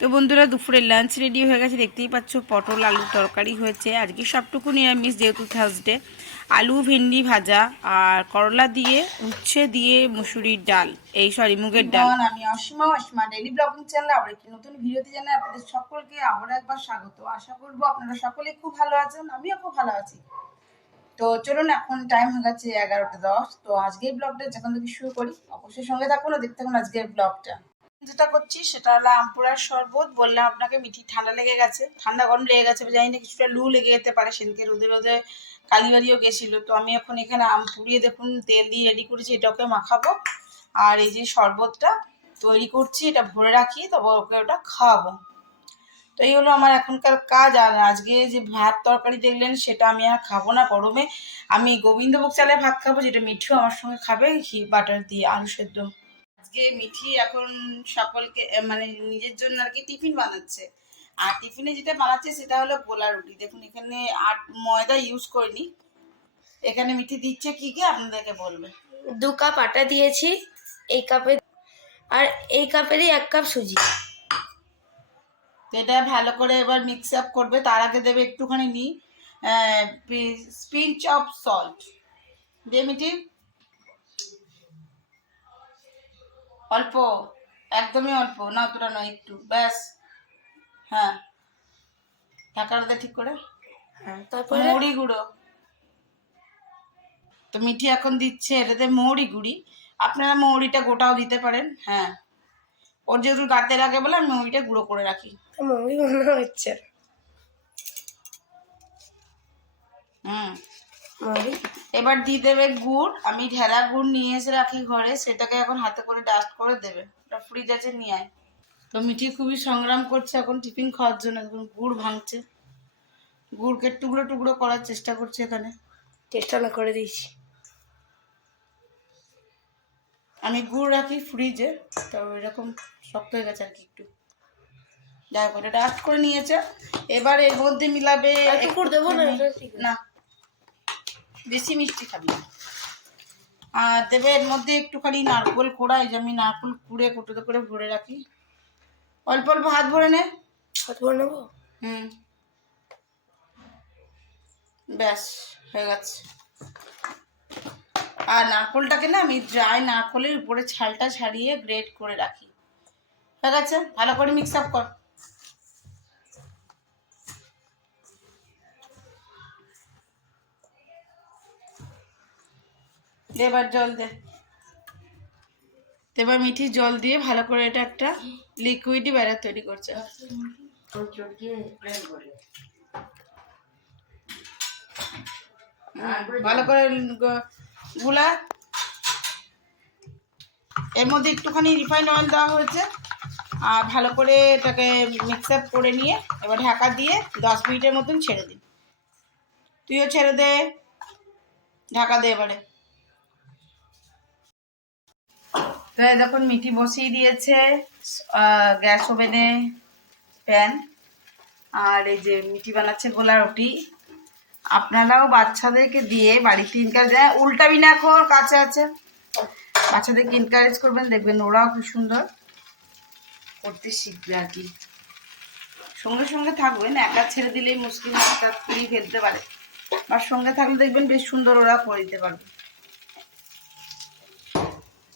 তো বন্ধুরা দুপুরে লাঞ্চ রেডি হয়ে গেছে, দেখতেই পাচ্ছ। পটল আলুর তরকারি হয়েছে, আজকে সবটুকু নিরামিষ যেহেতু থার্সডে। আলু ভেন্ডি ভাজা আর করলা দিয়ে উচ্ছে দিয়ে মুসুরির ডাল, মুগের ডাল। আমি অসীমা ডেইলি ব্লগিং চ্যানেলে আবার একটি নতুন ভিডিওতে জানাই আপনাদের সকলকে আবার একবার স্বাগত। আশা করবো আপনারা সকলেই খুব ভালো আছেন, আমিও খুব ভালো আছি। তো চলুন, এখন টাইম হয়ে গেছে 11:10। তো আজকের ব্লগটা যখন থেকে শুরু করি, অবশ্যই সঙ্গে থাকুন ও দেখতে থাকুন আজকের ব্লগটা। যেটা করছি সেটা হলো আমপুরার শরবত। বললাম আপনাকে মিঠি ঠান্ডা লেগে গেছে, ঠান্ডা গরম লেগে গেছে, জানি না কিছুটা লু লেগে যেতে পারে। সেদিনকে রোদে রোদে কালীবাড়িও গেছিল। তো আমি এখন এখানে আম পুড়িয়ে দেখুন তেল দিয়ে রেডি করেছি, এটাকে মাখাবো। আর এই যে শরবতটা তৈরি করছি, এটা ভরে রাখি, তবে ওকে ওটা খাওয়াবো। তো এই হলো আমার এখনকার কাজ। আর আজকে যে ভাত তরকারি দেখলেন সেটা আমি আর খাবো না গরমে। আমি গোবিন্দভোগ চালের ভাত খাবো, যেটা মিঠিও আমার সঙ্গে খাবে, ঘি বাটার দিয়ে আলু সেদ্ধ। আজকে মিঠি এখন সকলকে মানে নিজের জন্য আর কি টিফিন বানাচ্ছে। আর টিফিনে যেটা বানাচ্ছে সেটা হলো গোলা রুটি। দেখুন এখানে ময়দা ইউজ করিনি। এখানে মিঠি দিচ্ছে কি কি আপনাদেরকে বলবে। 2 কাপ আটা দিয়েছি এই কাপে, আর এই কাপেরই 1 কাপ সুজি। তো এটা ভালো করে এবার মিক্স আপ করবে। তার আগে দেবে একটুখানি পিঞ্চ অফ সল্ট দিয়ে মিঠি, অল্প, একদমই অল্প না, অতটা নয়, একটু ব্যাস। হ্যাঁ, ঢাকাটা ঠিক করে। তারপরে মৌরি গুঁড়ো। তো মিঠি এখন দিচ্ছে এটাতে মৌরি গুঁড়ি। আপনারা মৌরিটা গোটাও দিতে পারেন। হ্যাঁ, ওর যেহেতু দাঁতে লাগে বলে আমি মৌরিটা গুঁড়ো করে রাখি। মৌরি মনে হচ্ছে। মৌরি এবার দিয়ে দেবে গুড়। আমি ঢেলা গুড় নিয়ে এসে রাখি ঘরে, সেটাকে এখন হাতে করে ডাস্ট করে দেবে। ওটা ফ্রিজ আছে, নিয়ে আয়। তো মিঠি খুবই সংগ্রাম করছে এখন টিফিন খাওয়ার জন্য। এখন গুড় ভাঙছে, গুড়কে টুকরো টুকরো করার চেষ্টা করছে এখানে। চেষ্টা না করে দিয়েছি। আমি গুড় রাখি ফ্রিজে, তো এরকম শক্ত হয়ে গেছে আর কি একটু। যাই করে ডাস্ট করে নিয়েছে। এবার এর মধ্যে মিলাবে, গুড় দেবো না? না, বেশি মিষ্টি খাবি না। আর দেবে এর মধ্যে একটুখানি নারকেল কোড়া। এই যে আমি নারকেল কুড়ে কোটোতে করে ভরে রাখি। অল্প অল্প হাত ভরে নে। হাত ভরে নেবো? ব্যাস হয়ে গেছে। আর নারকেলটাকে না আমি ড্রাই নারকেলের উপরে ছালটা ছাড়িয়ে গ্রেট করে রাখি। হয়ে গেছে, ভালো করে মিক্স আপ কর। এবার জল দে। এবার মিঠি জল দিয়ে ভালো করে এটা একটা লিকুইডই ব্যাটার তৈরি করছে। ভালো করে গুলা। এর মধ্যে একটুখানি রিফাইন অয়েল দেওয়া হয়েছে। আর ভালো করে এটাকে মিক্স আপ করে নিয়ে এবার ঢাকা দিয়ে 10 মিনিটের মতন ছেড়ে দিন। তুইও ছেড়ে দে, ঢাকা দে এবারে। তো দেখুন মিঠি বসিয়ে দিয়েছে গ্যাস ওভেনে প্যান। আর এই যে মিঠি বানাচ্ছে গোলা রুটি। আপনারাও বাচ্চাদেরকে দিয়ে বাড়িতে ইনকারেজ, উল্টাবি না, এখন কাছে আছে, বাচ্চাদেরকে ইনকারেজ করবেন, দেখবেন ওরাও খুব সুন্দর করতে শিখবে আর কি। সঙ্গে সঙ্গে থাকবেন, একা ছেড়ে দিলেই মুশকিল, হাতটা পুড়িয়ে ফেলতে পারে। আর সঙ্গে থাকলে দেখবেন বেশ সুন্দর ওরা করে দিতে পারবে।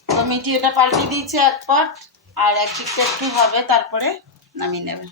তো মিঠি এটা পাল্টে দিয়েছে এক পাট, আর একদিকটা একটু হবে, তারপরে নামিয়ে নেবে।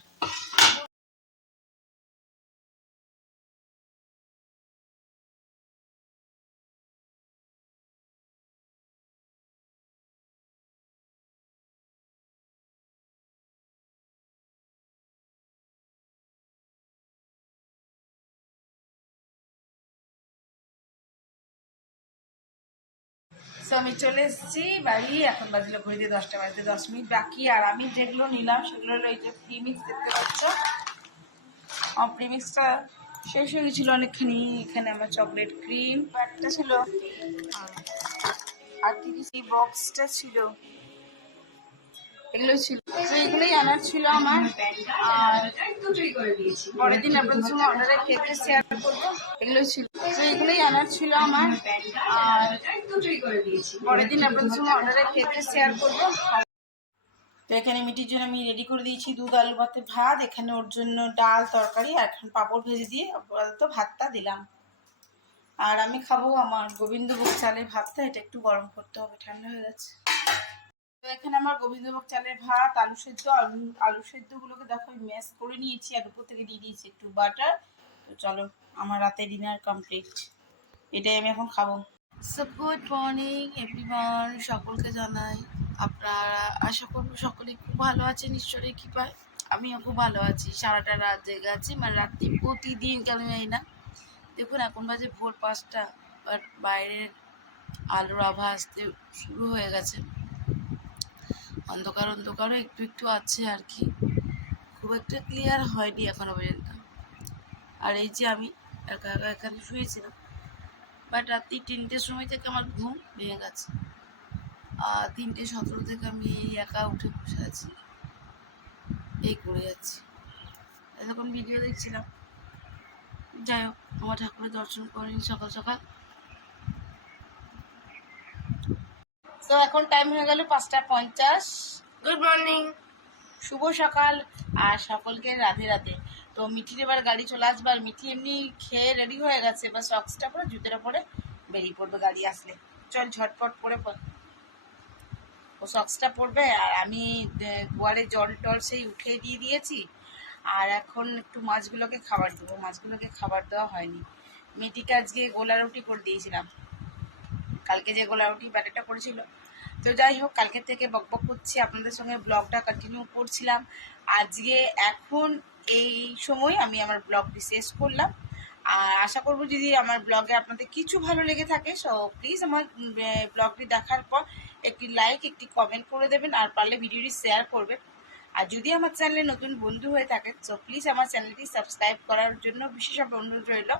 তো আমি চলে এসেছি বাড়ি, এখন বাজলো ঘড়িতে 10টা বাজতে 10 মিনিট বাকি। আর আমি যেগুলো নিলাম সেগুলো হলো এই যে প্রিমিক্স দেখতে পাচ্ছ। প্রিমিক্সটা শেষ হয়ে গেছিল অনেকখানি। এখানে আমার চকলেট ক্রিম একটা ছিল, আর এই বক্সটা ছিল, এগুলো ছিল। তো এগুলোই আনার ছিল আমার। আর পরের দিন আপনাদের সঙ্গে অর্ডারের ক্ষেত্রে শেয়ার করবো। এগুলো ছিল। তো এগুলোই আনার ছিল আমার। আর পরের দিন আপনাদের সঙ্গে অর্ডারের ক্ষেত্রে শেয়ার করবো। তো এখানে মিটির জন্য আমি রেডি করে দিয়েছি দুধ আলু ভাতের ভাত, এখানে ওর জন্য ডাল তরকারি আর এখন পাঁপড় ভেজে দিয়ে আপাতত ভাতটা দিলাম। আর আমি খাবো আমার গোবিন্দভোগ চালের ভাতটা, এটা একটু গরম করতে হবে, ঠান্ডা হয়ে গেছে। তো এখানে আমার গোবিন্দভোগ চালের ভাত, আলু সেদ্ধগুলোকে দেখো আমি ম্যাশ করে নিয়েছি আর উপর থেকে দিয়ে দিয়েছি একটু বাটার। তো চলো আমার রাতে ডিনার কমপ্লিট, এটাই আমি এখন খাবো। সো গুড মর্নিং এভরিওয়ান, সকলকে জানাই আপনারা আশা করবো সকলেই খুব ভালো আছেন ঈশ্বরের কৃপায়। আমিও খুব ভালো আছি, সারাটা রাত জেগে আছি, মানে রাত্রি প্রতিদিন কেন জানি না। দেখুন এখন বাজে ভোর 5টা, বাট বাইরের আলোর আভা আসতে শুরু হয়ে গেছে, অন্ধকারও একটু একটু আছে আর কি, খুব একটা ক্লিয়ার হয়নি এখনো পর্যন্ত। আর এই যে আমি একা একা এখানে শুয়েছিলাম, বাট রাত্রি 3টের সময় থেকে আমার ঘুম ভেঙে গেছে। 3:17 থেকে আমি এই একা উঠে বসে আছি, এই করে যাচ্ছি, এতক্ষণ ভিডিও দেখছিলাম। যাই হোক, আমার ঠাকুরের দর্শন করি সকাল সকাল। তো এখন টাইম হয়ে গেল 5:50। গুড মর্নিং, শুভ সকাল আর সকলকে রাধে রাধে। তো মিঠির এবার গাড়ি চলে আসবে, আর মিঠি এমনি খেয়ে রেডি হয়ে গেছে, এবার সক্সটা পরে জুতোটা পরে বেরিয়ে পড়বে গাড়ি আসলে। চল ঝটপট করে ও সক্সটা পরবে, আর আমি দুয়ারে জল টল সেই উঠে দিয়ে দিয়েছি। আর এখন একটু মাছগুলোকে খাবার দেবো, মাছগুলোকে খাবার দেওয়া হয়নি। মিঠিকে আজকে গোলা রুটি করে দিয়েছিলাম, কালকে যে গোলা রুটি ব্যাটারটা করেছিল। তো যাই হোক, কালকে থেকে বকবক করছি, আপনাদের সঙ্গে ব্লগটা কন্টিনিউ করছিলাম। আজকে এখন এই সময় আমি আমার ব্লগটি শেষ করলাম। আর আশা করবো যদি আমার ব্লগে আপনাদের কিছু ভালো লেগে থাকে, সো প্লিজ আমার ব্লগটি দেখার পর একটি লাইক একটি কমেন্ট করে দেবেন, আর পারলে ভিডিওটি শেয়ার করবেন। আর যদি আমার চ্যানেলে নতুন বন্ধু হয়ে থাকেন, সো প্লিজ আমার চ্যানেলটি সাবস্ক্রাইব করার জন্য বিশেষভাবে অনুরোধ রইল।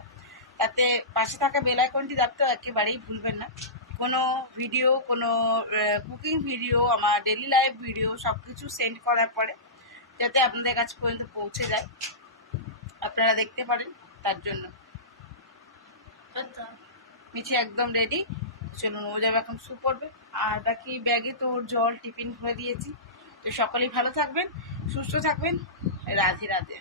তাতে পাশে থাকা বেল আইকনটি দাবতে একেবারেই ভুলবেন না। কোনো ভিডিও, কোনো কুকিং ভিডিও, আমার ডেলি লাইফ ভিডিও সব কিছু সেন্ড করার পরে যাতে আপনাদের কাছে পর্যন্ত পৌঁছে যায়, আপনারা দেখতে পারেন, তার জন্য। মিঠি একদম রেডি, চলুন ও যাবে এখন শু করবে। আর বাকি ব্যাগে তো ওর জল টিফিন ভরে দিয়েছি। তো সকলেই ভালো থাকবেন, সুস্থ থাকবেন, রাধে রাধে।